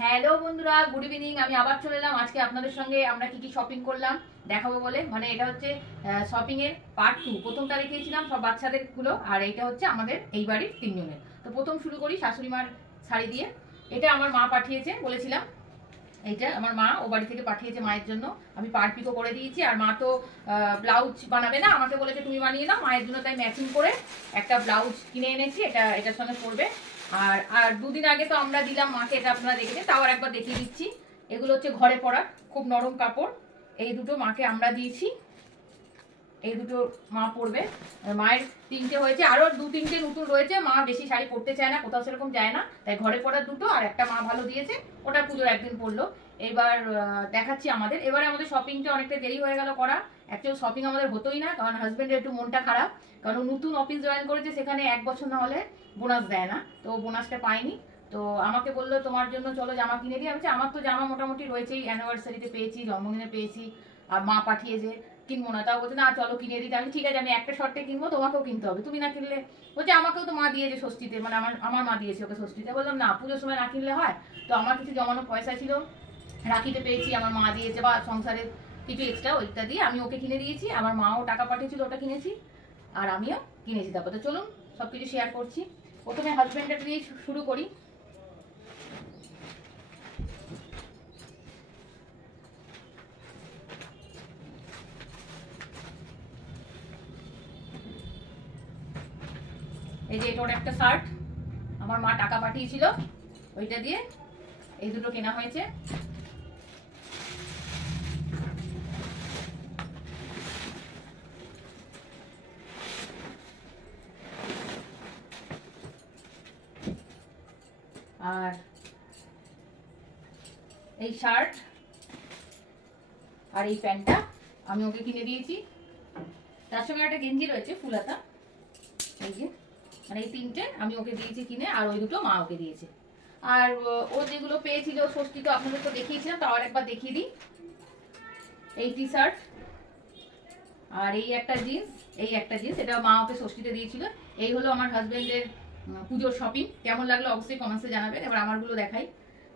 Hello বন্ধুরা, good evening. আমি আবার চলে এলাম আজকে আপনাদের সঙ্গে আমরা কি কি শপিং করলাম দেখাবো বলে। মানে এটা হচ্ছে শপিং এর পার্ট 2। প্রথমটা দেখিয়েছিলাম সব বাচ্চাদের গুলো, আর এটা হচ্ছে আমাদের এই বাড়ির তিনজনের। তো প্রথম শুরু করি শাশুড়ি মার শাড়ি দিয়ে। এটা আমার মা পাঠিয়েছে, বলেছিলাম এইটা আমার মা ও বাড়ি থেকে পাঠিয়েছে মায়ের জন্য। আমি পার পিকো করে দিয়েছি, আর মা তো ব্লাউজ বানাবে না, আমাকে বলেছে তুমি বানিয়ে দাও মায়ের জন্য, তাই ম্যাচিং করে একটা ব্লাউজ কিনে এনেছি, এটার সঙ্গে পরবে। আর আর দুদিন আগে তো আমরা দিলাম মাকে, এটা আপনারা দেখেছেন, তাও একবার দেখিয়ে দিচ্ছি। এগুলো হচ্ছে ঘরে পরা খুব নরম কাপড়, এই দুটো মাকে আমরা দিয়েছি, এই দুটো মা পরবে। মায়ের তিনটে হয়েছে, আরো দু তিনটে নতুন রয়েছে। মা বেশি শাড়ি পরতে চায় না, কোথাও সেরকম যায় না, তাই ঘরে পরার দুটো আর একটা মা ভালো দিয়েছে, ওটা পুজোর একদিন পরলো। এবার দেখাচ্ছি আমাদের। এবারে আমাদের শপিংটা অনেকটা দেরি হয়ে গেল করা। অ্যাকচুয়ালি শপিং আমাদের হতোই না, কারণ হাজবেন্ডের একটু মনটা খারাপ, কারণ নতুন অফিস জয়েন করেছে, সেখানে 1 বছর না হলে বোনাস দেয় না, তো বোনাসটা পাইনি। তো আমাকে বললো তোমার জন্য চলো জামা কিনে দিই। আমি আমার তো জামা মোটামুটি রয়েছেই, অ্যানিভার্সারিতে পেয়েছি, জন্মদিনে পেয়েছি, আর মা পাঠিয়েছে, কিনবো না। তাও বলছে না চলো কিনে দিতে। আমি ঠিক আছে, আমি একটা শর্টে কিনবো, তোমাকেও কিনতে হবে, তুমি না কিনলে। বলছে আমাকেও তো মা দিয়েছে ষষ্ঠীতে, মানে আমার মা দিয়েছে ওকে ষষ্ঠীতে। বললাম না, পুজোর সময় না কিনলে হয়। তো আমার কিছু জমানো পয়সা ছিল, রাখিতে পেয়েছি, আমার মা দিয়েছে, বা সংসারের কিছু এক্সট্রা ওইটা দিয়ে আমি ওকে কিনে দিয়েছি। আমার মাও টাকা পাঠিয়েছিল, ওটা কিনেছি, আর আমিও কিনেছি। তারপর তো চলুন সবকিছু শেয়ার করছি। প্রথমে হাজবেন্ডের দিয়ে শুরু করি। এই যে এটা ওর একটা শার্ট, আমার মা টাকা পাঠিয়েছিল, ওইটা দিয়ে এই দুটো কেনা হয়েছে। আর এই শার্ট আর এই প্যান্টটা আমি ওকে কিনে দিয়েছি, তার সঙ্গে একটা গেঞ্জি রয়েছে ফুলাতা, এই যে, মানে এই তিনটে আমি ওকে দিয়েছি কিনে, আর ওই দুটো মা ওকে দিয়েছে। আর ও যেগুলো পেয়েছিল ষষ্ঠী, তো আপনাদের তো দেখিয়েছিলাম, তাও একবার দেখিয়ে দিই। এই টি শার্ট আর এই একটা জিন্স, এটা মা ওকে ষষ্ঠীতে দিয়েছিল। এই হলো আমার হাজবেন্ডের পুজোর শপিং। কেমন লাগলো অবশ্যই কমেন্টসে জানাবেন। এবার আমারগুলো দেখাই।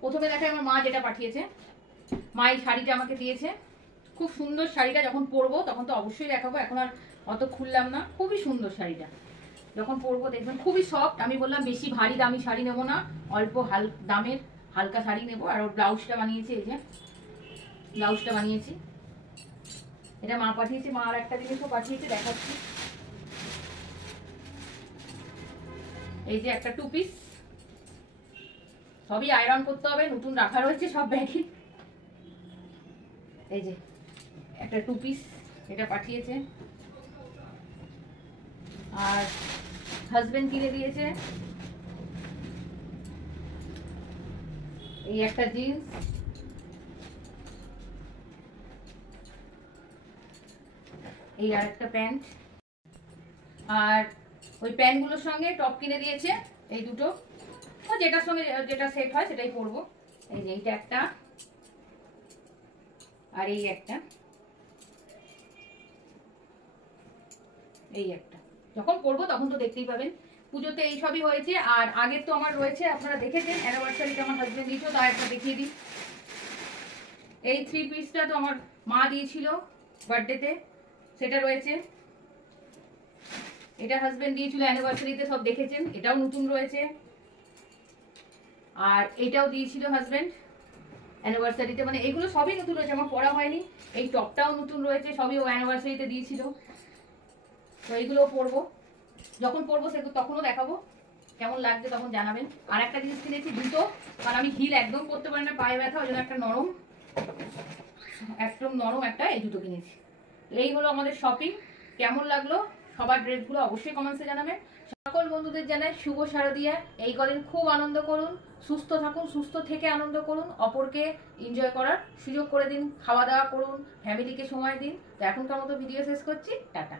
প্রথমে দেখাই আমার মা যেটা পাঠিয়েছে। মা এই শাড়িটা আমাকে দিয়েছে, খুব সুন্দর শাড়িটা। যখন পরবো তখন তো অবশ্যই দেখাবো, এখন আর অত খুললাম না। খুবই সুন্দর শাড়িটা, যখন পরবো দেখবেন খুবই সফট। আমি বললাম বেশি ভারী দামি শাড়ি নেবো না, অল্প দামের হালকা শাড়ি নেবো। আর ওর ব্লাউজটা বানিয়েছে, এই যে ব্লাউজটা বানিয়েছি, এটা মা পাঠিয়েছে। মা আর একটা জিনিসও পাঠিয়েছে, দেখাচ্ছি। এই যে একটা 2 পিস, সবই আয়রন করতে হবে, নতুন রাখা রয়েছে সব ব্যাগে। এই যে একটা 2 পিস, এটা পাঠিয়েছে। আর হাজবেন্ড কিনে দিয়েছে এই একটা জিন্স, এই আর একটা প্যান্ট, আর ওই প্যান্টগুলোর সঙ্গে টপ কিনে দিয়েছে এই দুটো, যেটার সঙ্গে যেটা সেট হয় সেটাই পরবো। এই যে এইটা একটা, আর এই একটা, এই একটা। যখন পরবো তখন তো দেখতেই পাবেন। পুজোতে এই সবই হয়েছে। আর আগের তো আমার রয়েছে, আপনারা দেখেছেন, অ্যানিভার্সারিতে আমার হাজবেন্ড দিয়েছিল, তাই একটা দেখিয়ে দিই। এই 3 পিসটা তো আমার মা দিয়েছিল বার্থডেতে, সেটা রয়েছে। এটা হাজবেন্ড দিয়েছিল অ্যানিভার্সারিতে, সব দেখেছেন, এটাও নতুন রয়েছে। আর এটাও দিয়েছিল হাজবেন্ড অ্যানিভার্সারিতে, মানে এগুলো সবই নতুন রয়েছে, আমার পরা হয়নি। এই টপটাও নতুন রয়েছে, সবই ও অ্যানিভার্সারিতে দিয়েছিল। তো এইগুলো পরবো, যখন পরবো সেগুলো তখনও দেখাবো, কেমন লাগছে তখন জানাবেন। আর একটা জিনিস কিনেছি, জুতো, কারণ আমি হিল একদম পরতে পারি না, পায়ে ব্যথা, ওই জন্য একটা একদম নরম একটা এই জুতো কিনেছি। এই হলো আমাদের শপিং। কেমন লাগলো সবার ড্রেসগুলো অবশ্যই কমেন্টসে জানাবেন। সকল বন্ধুদের জানাই শুভ শারদিয়া। এই কদিন খুব আনন্দ করুন, সুস্থ থাকুন, সুস্থ থেকে আনন্দ করুন, অপরকে এনজয় করার সুযোগ করে দিন, খাওয়া দাওয়া করুন, ফ্যামিলিকে সময় দিন। তো এখনকার মতো ভিডিও শেষ করছি, টাটা।